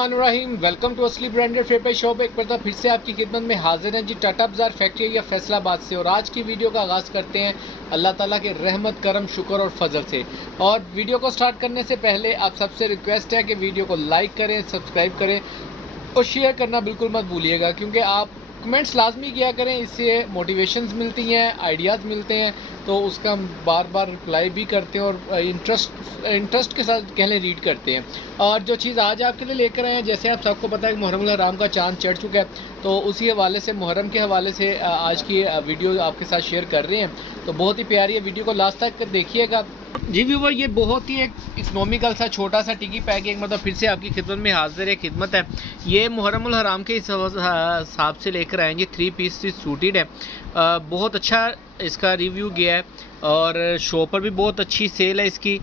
Rahim welcome to असली branded फेपर shop. एक बार फिर से आपकी खिदमत में हाजिर हैं जी, टाटा बाजार फैक्ट्री या फैसलाबाद से। और आज की वीडियो का आगाज़ करते हैं अल्लाह ताला के रहमत करम शुक्र और फजल से। और वीडियो को स्टार्ट करने से पहले आप सबसे रिक्वेस्ट है कि वीडियो को लाइक करें, सब्सक्राइब करें और शेयर करना बिल्कुल मत भूलिएगा, क्योंकि आप कमेंट्स लाजमी किया करें, इससे मोटिवेशंस मिलती हैं, आइडियाज़ मिलते हैं, तो उसका हम बार बार रिप्लाई भी करते हैं और इंटरेस्ट के साथ कहले रीड करते हैं। और जो चीज़ आज आपके लिए लेकर आए हैं, जैसे आप सबको पता है कि मुहर्रम हराम का चांद चढ़ चुका है, तो उसी हवाले से मुहर्रम के हवाले से आज की वीडियो आपके साथ शेयर कर रहे हैं। तो बहुत ही प्यारी है, वीडियो को लास्ट तक देखिएगा जी व्यूवर। ये बहुत ही एक इकनॉमिकल सा छोटा सा टिकी पैक एक मतलब फिर से आपकी खिदमत में हाजिर है, खिदमत है। ये मुहर्रमुल हराम के हिसाब से लेकर आएंगे, 3 पीस सूटेड है। बहुत अच्छा इसका रिव्यू गया है और शो पर भी बहुत अच्छी सेल है इसकी।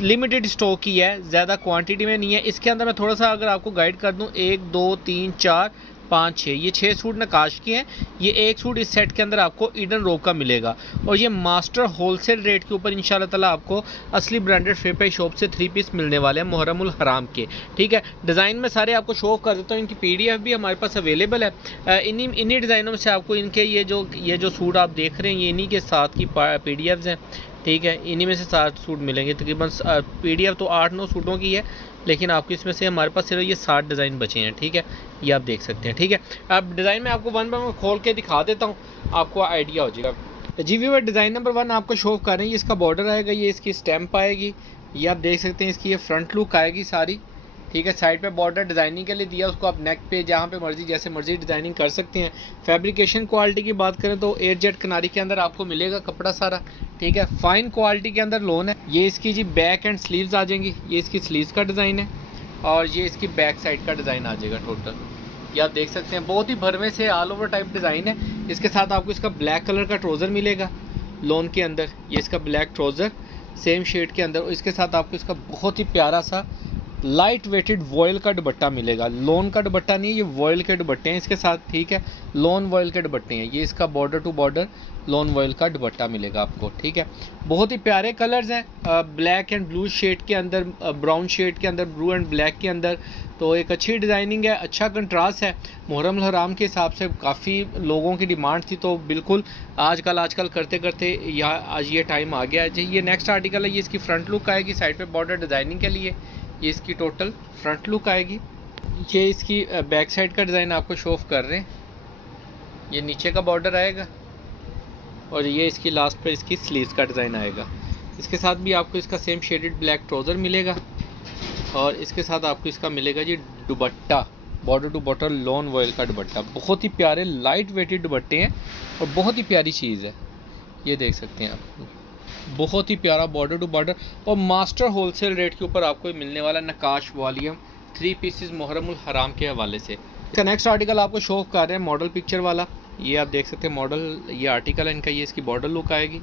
लिमिटेड स्टॉक की है, ज़्यादा क्वांटिटी में नहीं है। इसके अंदर मैं थोड़ा सा अगर आपको गाइड कर दूं, 1 2 3 4 5 6 ये 6 सूट नकाश के हैं। ये एक सूट इस सेट के अंदर आपको ईडन रोक का मिलेगा और ये मास्टर होलसेल रेट के ऊपर इंशाल्लाह ताला आपको असली ब्रांडेड फेपर शॉप से 3 पीस मिलने वाले हैं मुहर्रमुल हराम के। ठीक है, डिज़ाइन में सारे आपको शो कर देता हूँ। इनकी PDF भी हमारे पास अवेलेबल है। इन्हीं डिज़ाइनों में से आपको इनके ये जो सूट आप देख रहे हैं, ये इन्हीं के साथ की PDFs हैं। ठीक है, इन्हीं में से 7 सूट मिलेंगे। तकरीबन PDF तो 8-9 सूटों की है, लेकिन आपको इसमें से हमारे पास सिर्फ ये 7 डिज़ाइन बचे हैं। ठीक है, ये आप देख सकते हैं। ठीक है, अब डिज़ाइन में आपको वन बाय वन खोल के दिखा देता हूँ, आपको आइडिया हो जाएगा। जी व्यूअर, डिज़ाइन नंबर 1 आपको शो कर रहे हैं। ये इसका बॉर्डर आएगा, ये इसकी स्टैम्प आएगी, ये आप देख सकते हैं। इसकी ये फ्रंट लुक आएगी सारी। ठीक है, साइड पे बॉर्डर डिज़ाइनिंग के लिए दिया, उसको आप नेक पे जहाँ पे मर्जी जैसे मर्जी डिज़ाइनिंग कर सकते हैं। फैब्रिकेशन क्वालिटी की बात करें तो एयरजेट किनारी के अंदर आपको मिलेगा कपड़ा सारा। ठीक है, फाइन क्वालिटी के अंदर लोन है। ये इसकी जी बैक एंड स्लीव्स आ जाएंगी। ये इसकी स्लीव्स का डिज़ाइन है और ये इसकी बैक साइड का डिज़ाइन आ जाएगा टोटल। ये आप देख सकते हैं, बहुत ही भरवे से ऑल ओवर टाइप डिज़ाइन है। इसके साथ आपको इसका ब्लैक कलर का ट्राउज़र मिलेगा लोन के अंदर। ये इसका ब्लैक ट्राउज़र सेम शेड के अंदर। इसके साथ आपको इसका बहुत ही प्यारा सा लाइट वेटेड वॉयल का दुपट्टा मिलेगा। लोन का दुपट्टा नहीं, ये वॉयल के दुपट्टे हैं इसके साथ। ठीक है, लोन वॉयल के दुपट्टे हैं। ये इसका border to border lawn voile का दुपट्टा मिलेगा आपको। ठीक है, बहुत ही प्यारे कलर्स हैं, ब्लैक एंड ब्लू शेड के अंदर, ब्राउन शेड के अंदर, ब्लू एंड ब्लैक के अंदर। तो एक अच्छी डिज़ाइनिंग है, अच्छा कंट्रास्ट है। मुहर्रम हराम के हिसाब से काफ़ी लोगों की डिमांड थी, तो बिल्कुल आजकल करते करते यहाँ आज ये टाइम आ गया है। ये नेक्स्ट आर्टिकल है। ये इसकी फ्रंट लुक आएगी, साइड पे बॉर्डर डिज़ाइनिंग के लिए। ये इसकी टोटल फ्रंट लुक आएगी। ये इसकी बैक साइड का डिज़ाइन आपको शो ऑफ कर रहे हैं। ये नीचे का बॉर्डर आएगा और ये इसकी लास्ट पर इसकी स्लीव्स का डिज़ाइन आएगा। इसके साथ भी आपको इसका सेम शेडेड ब्लैक ट्राउज़र मिलेगा और इसके साथ आपको इसका मिलेगा जी dupatta, border to border lawn voile का दुपट्टा। बहुत ही प्यारे लाइट वेटेड दुपट्टे हैं और बहुत ही प्यारी चीज़ है। ये देख सकते हैं आप, बहुत ही प्यारा बॉर्डर टू बॉर्डर और मास्टर होलसेल रेट के ऊपर आपको मिलने वाला नकाश वॉल्यूम 3 पीसेस मुहर्रमुल हराम के हवाले से। इसका नेक्स्ट आर्टिकल आपको शो कर रहे हैं मॉडल पिक्चर वाला। ये आप देख सकते हैं मॉडल, ये आर्टिकल है इनका। ये इसकी बॉर्डर लुक आएगी,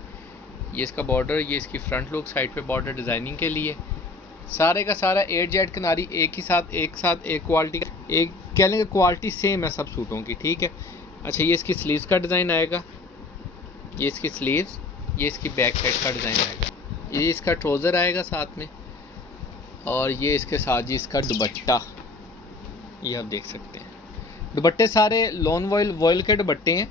ये इसका बॉर्डर, ये इसकी फ्रंट लुक, साइड पे बॉर्डर डिज़ाइनिंग के लिए। सारे का सारा एयरजेट किनारी एक साथ एक क्वालिटी का, एक कह लेंगे क्वालिटी सेम है सब सूटों की। ठीक है, अच्छा ये इसकी स्लीव्स का डिज़ाइन आएगा, ये इसकी स्लीव्स, ये इसकी बैक साइड का डिज़ाइन आएगा। ये इसका ट्राउज़र आएगा साथ में और ये इसके साथ जी इसका दुपट्टा। ये आप देख सकते हैं, दुपट्टे सारे लॉन वॉयल के दुपट्टे हैं।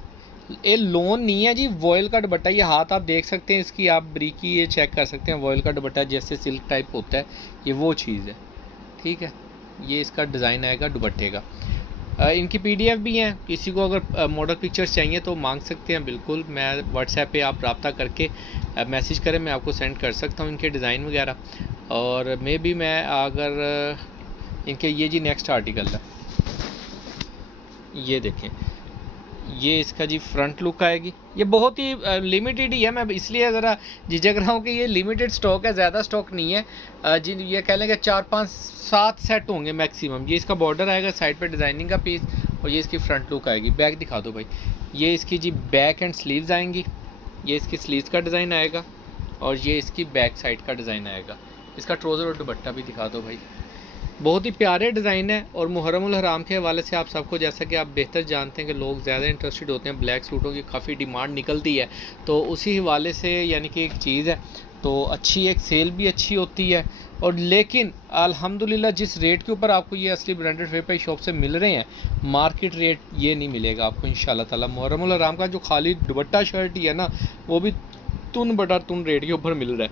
ये लोन नहीं है जी, वॉयल का दुपट्टा। ये हाथ आप देख सकते हैं इसकी, आप ब्रीकी ये चेक कर सकते हैं। वॉयल का दुपट्टा जैसे सिल्क टाइप होता है, ये वो चीज़ है। ठीक है, ये इसका डिज़ाइन आएगा दुपट्टे का। इनकी PDF भी हैं, किसी को अगर मॉडल पिक्चर्स चाहिए तो मांग सकते हैं। बिल्कुल, मैं व्हाट्सएप पे आप रब्ता करके मैसेज करें, मैं आपको सेंड कर सकता हूँ इनके डिज़ाइन वगैरह। और मैं अगर इनके ये जी नेक्स्ट आर्टिकल है, ये देखें, ये इसका जी फ्रंट लुक आएगी। ये बहुत ही लिमिटेड ही है, मैं इसलिए ज़रा झिझक रहा हूँ कि ये लिमिटेड स्टॉक है, ज़्यादा स्टॉक नहीं है। जी ये कह लेंगे 4-5-7 सेट होंगे मैक्सिमम। ये इसका बॉर्डर आएगा, साइड पे डिज़ाइनिंग का पीस और ये इसकी फ्रंट लुक आएगी। बैक दिखा दो भाई। ये इसकी जी बैक एंड स्लीव्स आएंगी, ये इसकी स्लीव्स का डिज़ाइन आएगा और ये इसकी बैक साइड का डिज़ाइन आएगा। इसका ट्राउज़र और दुपट्टा भी दिखा दो भाई। बहुत ही प्यारे डिज़ाइन है और मुहर्रमुल हराम के हवाले से आप सबको, जैसा कि आप बेहतर जानते हैं कि लोग ज़्यादा इंटरेस्टेड होते हैं, ब्लैक सूटों की काफ़ी डिमांड निकलती है, तो उसी हवाले से यानी कि एक चीज़ है। तो अच्छी एक सेल भी अच्छी होती है। और लेकिन अल्हम्दुलिल्लाह जिस रेट के ऊपर आपको ये असली ब्रांडेड फेपाई शॉप से मिल रहे हैं, मार्केट रेट ये नहीं मिलेगा आपको इंशाल्लाह ताला। मुहर्रमुल हराम का जो खाली दुपट्टा शर्ट ही है ना, वो भी तुन बटा तुन रेट के ऊपर मिल रहा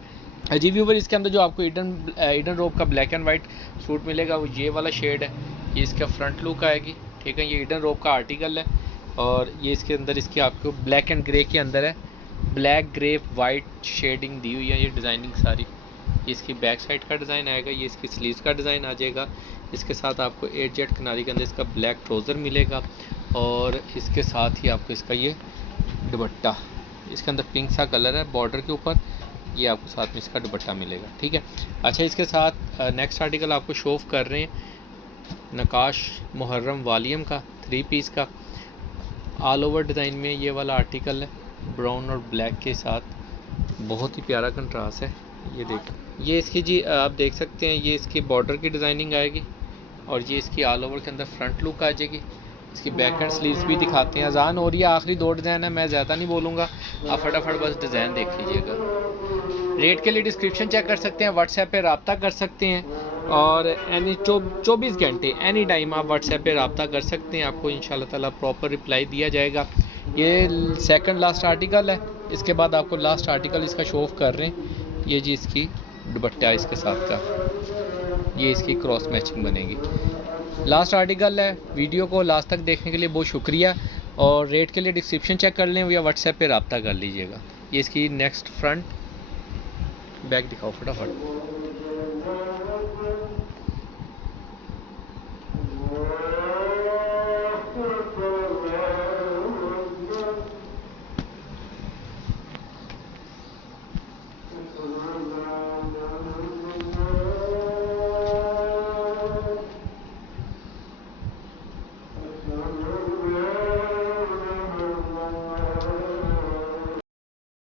है जी व्यूवर। इसके अंदर जो आपको ईडन रोब का ब्लैक एंड वाइट सूट मिलेगा वो ये वाला शेड है, ये इसका फ्रंट लुक आएगी, ठीक है। ये ईडन रोब का आर्टिकल है और ये इसके अंदर इसके आपको ब्लैक एंड ग्रे के अंदर है, ब्लैक ग्रे वाइट शेडिंग दी हुई है, ये डिज़ाइनिंग सारी। ये इसकी बैक साइड का डिज़ाइन आएगा, ये इसकी स्लीव्स का डिज़ाइन आ जाएगा। इसके साथ आपको 8 जेट किनारी के अंदर इसका ब्लैक ट्राउज़र मिलेगा और इसके साथ ही आपको इसका ये दुपट्टा, इसके अंदर पिंक सा कलर है बॉर्डर के ऊपर, ये आपको साथ में इसका दुपट्टा मिलेगा, ठीक है। अच्छा, इसके साथ नेक्स्ट आर्टिकल आपको शो ऑफ कर रहे हैं नकाश मुहर्रम वालियम का 3 पीस का ऑल ओवर डिज़ाइन में ये वाला आर्टिकल है, ब्राउन और ब्लैक के साथ, बहुत ही प्यारा कंट्रास्ट है। ये देख, ये इसकी जी आप देख सकते हैं, ये इसकी बॉर्डर की डिज़ाइनिंग आएगी और ये इसकी ऑल ओवर के अंदर फ्रंट लुक आ जाएगी। इसकी बैक एंड स्लीव्स भी दिखाते हैं। अजान हो रही है, आखिरी 2 डिज़ाइन है, मैं ज़्यादा नहीं बोलूँगा, आप फटाफट बस डिज़ाइन देख लीजिएगा। रेट के लिए डिस्क्रिप्शन चेक कर सकते हैं, व्हाट्सएप पे रब्ता कर सकते हैं और एनी 24 घंटे एनी टाइम आप व्हाट्सएप पे रब्ता कर सकते हैं, आपको इंशाल्लाह ताला प्रॉपर रिप्लाई दिया जाएगा। ये सेकंड लास्ट आर्टिकल है, इसके बाद आपको लास्ट आर्टिकल इसका शो ऑफ कर रहे हैं। ये जी इसकी दुपट्टा इसके साथ का, ये इसकी क्रॉस मैचिंग बनेगी। लास्ट आर्टिकल है। वीडियो को लास्ट तक देखने के लिए बहुत शुक्रिया और रेट के लिए डिस्क्रिप्शन चेक कर लें या व्हाट्सएप पे रब्ता कर लीजिएगा। ये इसकी नेक्स्ट फ्रंट बैक दिखाओ फटाफट।